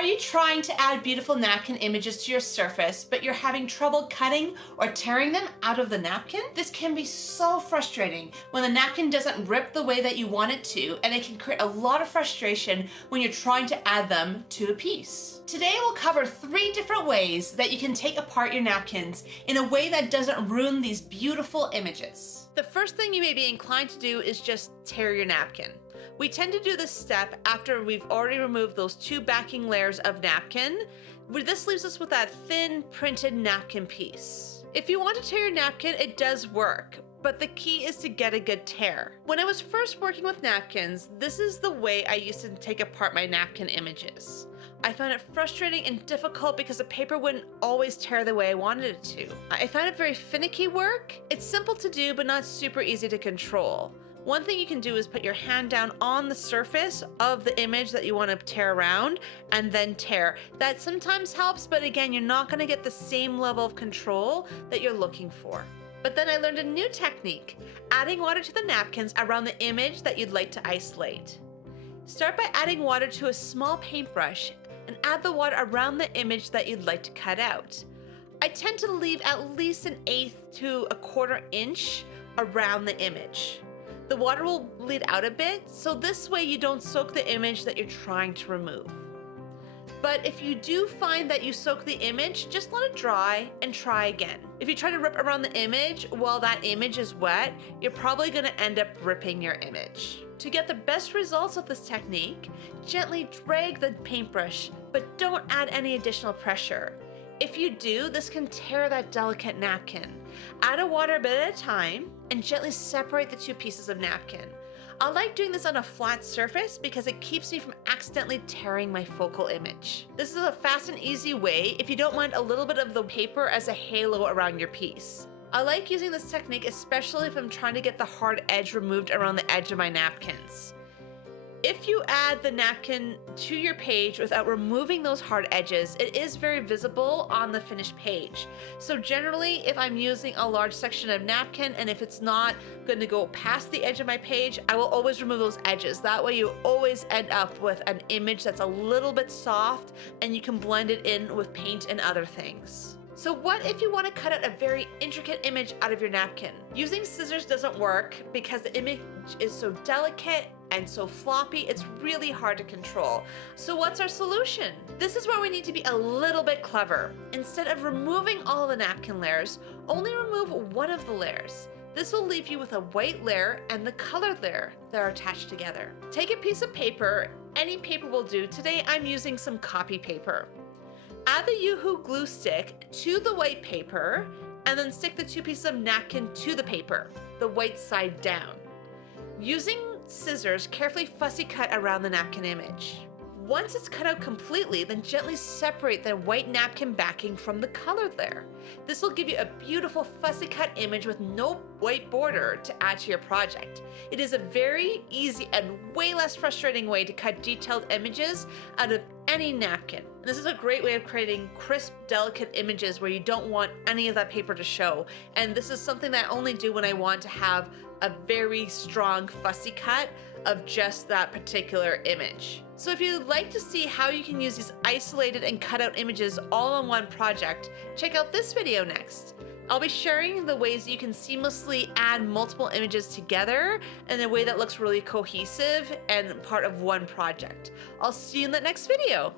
Are you trying to add beautiful napkin images to your surface, but you're having trouble cutting or tearing them out of the napkin? This can be so frustrating when the napkin doesn't rip the way that you want it to, and it can create a lot of frustration when you're trying to add them to a piece. Today we'll cover 3 different ways that you can take apart your napkins in a way that doesn't ruin these beautiful images. The first thing you may be inclined to do is just tear your napkin. We tend to do this step after we've already removed those 2 backing layers of napkin. This leaves us with that thin printed napkin piece. If you want to tear your napkin, it does work, but the key is to get a good tear. When I was first working with napkins, this is the way I used to take apart my napkin images. I found it frustrating and difficult because the paper wouldn't always tear the way I wanted it to. I found it very finicky work. It's simple to do, but not super easy to control. One thing you can do is put your hand down on the surface of the image that you want to tear around and then tear. That sometimes helps, but again, you're not going to get the same level of control that you're looking for. But then I learned a new technique, adding water to the napkins around the image that you'd like to isolate. Start by adding water to a small paintbrush and add the water around the image that you'd like to cut out. I tend to leave at least 1/8 to 1/4 inch around the image. The water will bleed out a bit, so this way you don't soak the image that you're trying to remove. But if you do find that you soak the image, just let it dry and try again. If you try to rip around the image while that image is wet, you're probably going to end up ripping your image. To get the best results with this technique, gently drag the paintbrush, but don't add any additional pressure. If you do, this can tear that delicate napkin. Add a water a bit at a time and gently separate the 2 pieces of napkin. I like doing this on a flat surface because it keeps me from accidentally tearing my focal image. This is a fast and easy way if you don't mind a little bit of the paper as a halo around your piece. I like using this technique especially if I'm trying to get the hard edge removed around the edge of my napkins. If you add the napkin to your page without removing those hard edges, it is very visible on the finished page. So generally, if I'm using a large section of napkin and if it's not going to go past the edge of my page, I will always remove those edges. That way you always end up with an image that's a little bit soft and you can blend it in with paint and other things. So what if you want to cut out a very intricate image out of your napkin? Using scissors doesn't work because the image is so delicate and so floppy, it's really hard to control. So what's our solution? This is where we need to be a little bit clever. Instead of removing all the napkin layers, only remove one of the layers. This will leave you with a white layer and the colored layer that are attached together. Take a piece of paper, any paper will do. Today I'm using some copy paper. Add the Yoo-hoo glue stick to the white paper and then stick the 2 pieces of napkin to the paper, the white side down. Using scissors, carefully fussy cut around the napkin image. Once it's cut out completely, then gently separate the white napkin backing from the colored layer. This will give you a beautiful fussy cut image with no white border to add to your project. It is a very easy and way less frustrating way to cut detailed images out of any napkin. This is a great way of creating crisp, delicate images where you don't want any of that paper to show. And this is something that I only do when I want to have a very strong fussy cut of just that particular image. So if you'd like to see how you can use these isolated and cut out images all in one project, check out this video next. I'll be sharing the ways that you can seamlessly add multiple images together in a way that looks really cohesive and part of one project. I'll see you in the next video.